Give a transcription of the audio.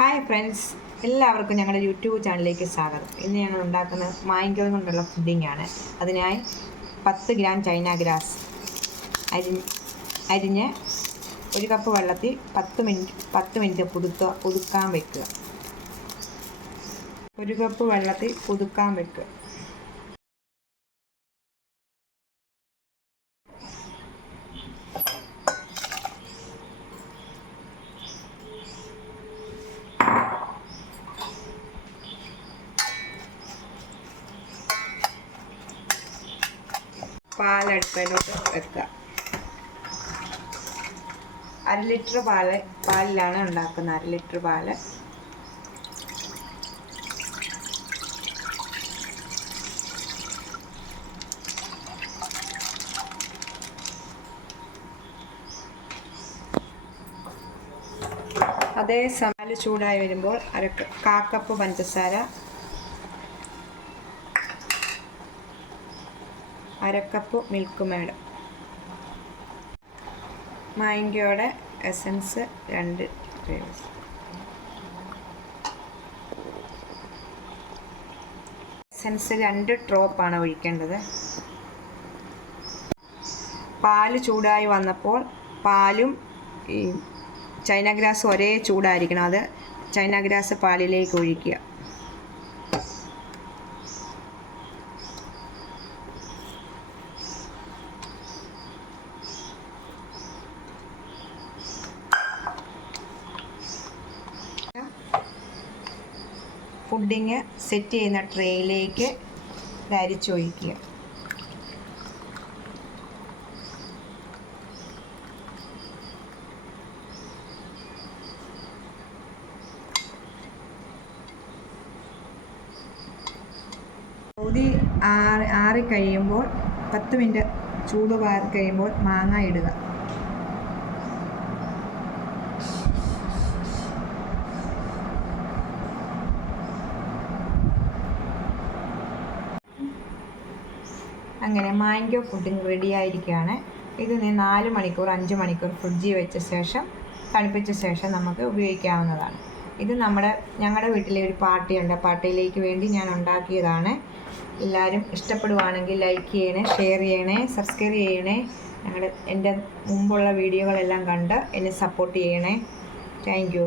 Hi friends, എല്ലാവർക്കും ഞങ്ങളുടെ YouTube ചാനലിലേക്ക് സ്വാഗതം. ഇന്ന് ഞങ്ങൾ ഉണ്ടാക്കുന്നത് മാംഗോ കൊണ്ടുള്ള പുഡിംഗാണ്. അതിനായി 10 ഗ്രാം ചൈന ഗ്രാസ് അരിഞ്ഞ് 1 കപ്പ് വെള്ളത്തിൽ 10 മിനിറ്റ് കുതിർക്കാൻ വയ്ക്കുക. 1 കപ്പ് വെള്ളത്തിൽ കുതിർക്കാൻ വയ്ക്കുക. പാലടുപ്പിലോട്ട് വെക്കുക. 1 ലിറ്റർ പാലിലാണ് ഉണ്ടാക്കുന്നത്. 1 ലിറ്റർ പാല് അതേ സമയം ചൂടായി വരുമ്പോൾ 1/4 കപ്പ് പഞ്ചസാര, 1/2 കപ്പ് മിൽക്ക് മേഡ്, മാംഗോയുടെ എസൻസ് 2 ടേബിൾ സ്പൂൺ. എസൻസ് 2 ഡ്രോപ്പാണ് ഒഴിക്കേണ്ടത്. പാല് ചൂടായി വന്നപ്പോൾ പാലും ഈ ചൈന ഗ്രാസ് ഒരേ ചൂടായിരിക്കണം. അത് ചൈന ഗ്രാസ് പാലിലേക്ക് ഒഴിക്കുക. പുഡിങ് സെറ്റ് ചെയ്യുന്ന ട്രേയിലേക്ക് അരിച്ചൊഴിക്കുക. പകുതി ആറിക്കഴിയുമ്പോൾ 10 മിനിറ്റ് ചൂട് പാറി കഴിയുമ്പോൾ മാങ്ങ ഇടുക. അങ്ങനെ മാംഗോ പുഡിംഗ് റെഡി ആയിരിക്കുകയാണ്. ഇത് 4 മണിക്കൂർ 5 മണിക്കൂർ ഫ്രിഡ്ജിൽ വെച്ച ശേഷം തണുപ്പിച്ച ശേഷം നമുക്ക് ഉപയോഗിക്കാവുന്നതാണ്. ഇത് ഞങ്ങളുടെ വീട്ടിലെ ഒരു പാർട്ടിയുണ്ട്. പാർട്ടിയിലേക്ക് വേണ്ടി ഞാൻ ഉണ്ടാക്കിയതാണ്. എല്ലാവരും ഇഷ്ടപ്പെടുവാണെങ്കിൽ ലൈക്ക് ചെയ്യണേ, ഷെയർ ചെയ്യണേ, സബ്സ്ക്രൈബ് ചെയ്യണേ. എൻ്റെ മുമ്പുള്ള വീഡിയോകളെല്ലാം കണ്ട് എന്നെ സപ്പോർട്ട് ചെയ്യണേ. Thank you.